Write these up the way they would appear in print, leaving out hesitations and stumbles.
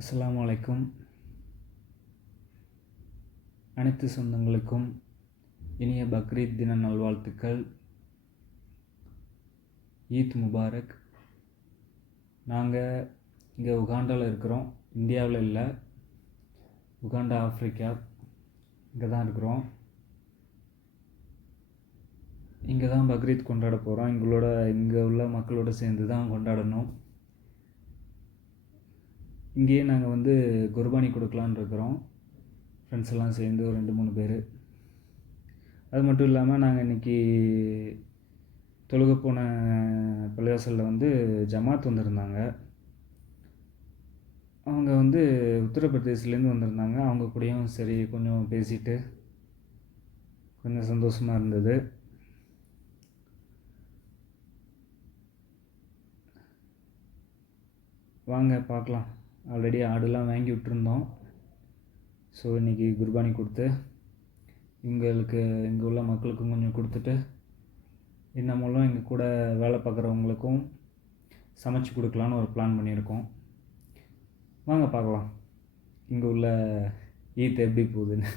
அஸ்ஸலாமு அலைக்கும். அனைத்து சொந்தங்களுக்கும் இனிய பக்ரீத் தின நல்வாழ்த்துக்கள். ஈத் முபாரக். நாங்கள் இங்கே உகாண்டாவில் இருக்கிறோம். இந்தியாவில் இல்லை, உகாண்டா ஆஃப்ரிக்கா. இங்கே தான் இருக்கிறோம். இங்கே தான் பக்ரீத் கொண்டாட போகிறோம். இங்கே உள்ள மக்களோடு சேர்ந்து தான் கொண்டாடணும். இங்கேயே நாங்கள் குர்பானி கொடுக்கலான்னு இருக்கிறோம். ஃப்ரெண்ட்ஸ் எல்லாம் சேர்ந்து ஒரு 2-3 பேர். அது மட்டும் இல்லாமல் நாங்கள் இன்றைக்கி தொழுக போன பள்ளிவாசலில் ஜமாத் வந்திருந்தாங்க. அவங்க உத்தரப்பிரதேசிலேருந்து வந்திருந்தாங்க. அவங்க கூடயும் சரி கொஞ்சம் பேசிட்டு கொஞ்சம் சந்தோஷமாக இருந்தது. வாங்க பார்க்கலாம். ஆல்ரெடி ஆடுலாம் வாங்கி விட்டுருந்தோம். ஸோ இன்றைக்கி குர்பானி கொடுத்து இங்கே உள்ள மக்களுக்கும் கொஞ்சம் கொடுத்துட்டு, இன்னும் மூலம் எங்கள் கூட வேலை பார்க்குறவங்களுக்கும் சமைச்சு கொடுக்கலான்னு ஒரு பிளான் பண்ணியிருக்கோம். வாங்க பார்க்கலாம் இங்கே உள்ள ஈத் எப்படி போகுதுன்னு.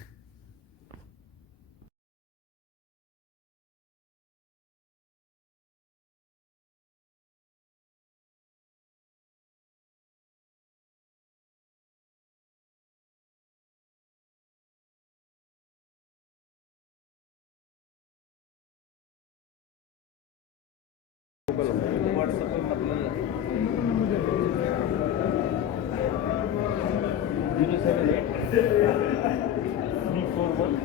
व्हाट्सएप पे मतलब 078 341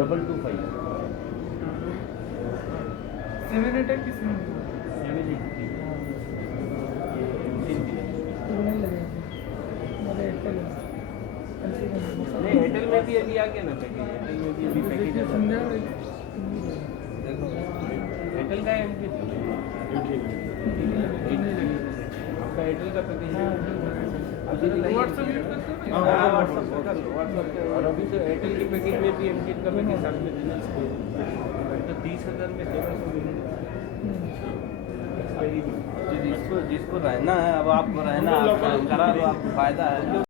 0225 788 किसमें 783 नहीं एयरटेल में भी अभी आ गया ना पैकेज। एयरटेल में भी अभी पैकेज एयरटेल का एम आपका एयरटेल का पैकेज व्हाट्सएप कर लो व्हाट्सएप। और अभी तो एयरटेल के पैकेज में भी एम का पैकेज साथ में देना तो 30,000 में 700 मिलेगा। जिसको रहना है, अब आपको रहना, आप करा लो, आपको फायदा है।